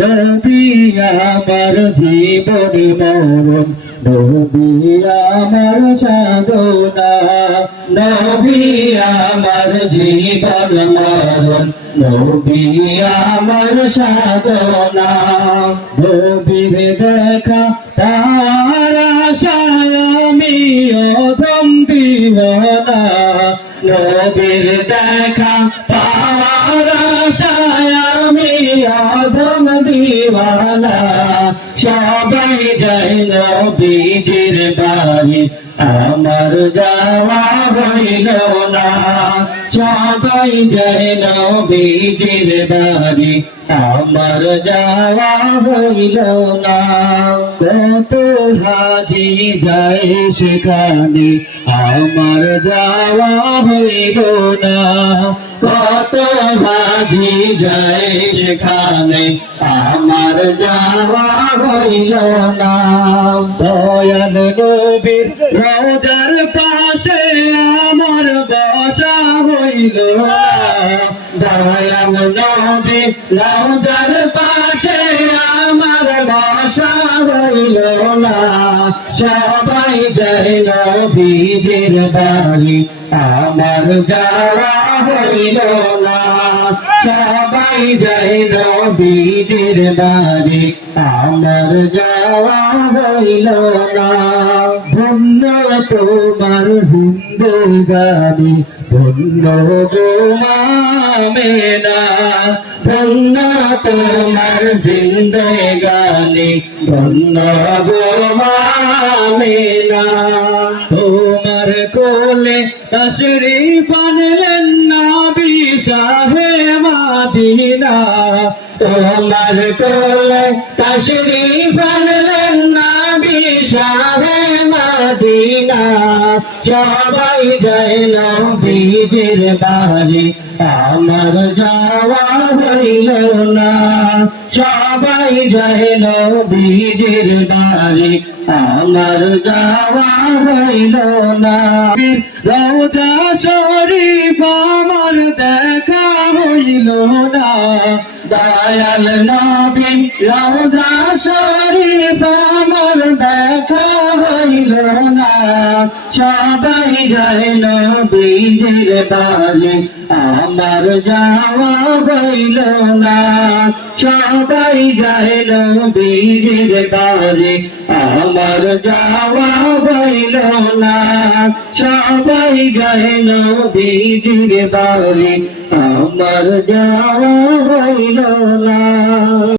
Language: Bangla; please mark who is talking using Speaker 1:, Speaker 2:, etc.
Speaker 1: নবী আমার জীবন মরণ, নবী আমার সাধনা। নবী আমার জীবন মরণ, নবী আমার সাধনা। নবীর দেখা তার আশায় আমি অধম দিওয়ানা। নবীর দেখা দিওয়ানা সবাই যাই নবীজির বাড়ি। আমার যাওয়া হইল না, সবাই যাই নবীজির বাড়ি। আমার যাওয়া হইল না, কত হাজি যায় সেখানে। আমার যাওয়া হইল না হাজি যায় সেখানে, আমার যাওয়া হইল না। দয়াল নবীর রোজার পাশে আমার বসা হইল দয়াল নবীর রোজার পাশে আমার বসা হইল না। যাই নবীর বাড়ি। আমার যাওয়া হইল না। সবাই যাই নবীর বাড়ি। আমার যাওয়া হইল না। ধন্য তোমার জিন্দগানি ধন্য গোমামেনা ধন্য তোমার জিন্দগানি ধন্য গোমামেনা তোমার কোলে তশরি পানলেন নবী শাহে মাদিনা। তোমার কোলে তশরি পানলেন নবী সবাই যায় নবীজির বাড়ি, আমার যাওয়া হইল না। সবাই যায় নবীজির বাড়ি, আমার যাওয়া হইল না। রোজা শরীফ আমার দেখা হইল না। দয়াল নবী রোজা শরীফ সবাই যায় নবীজির বাড়ি আমার যাওয়া হইল না। সবাই যায় নবীজির বাড়ি আমার যাওয়া হইল না। সবাই যায় নবীজির বাড়ি আমার যাওয়া হইল না।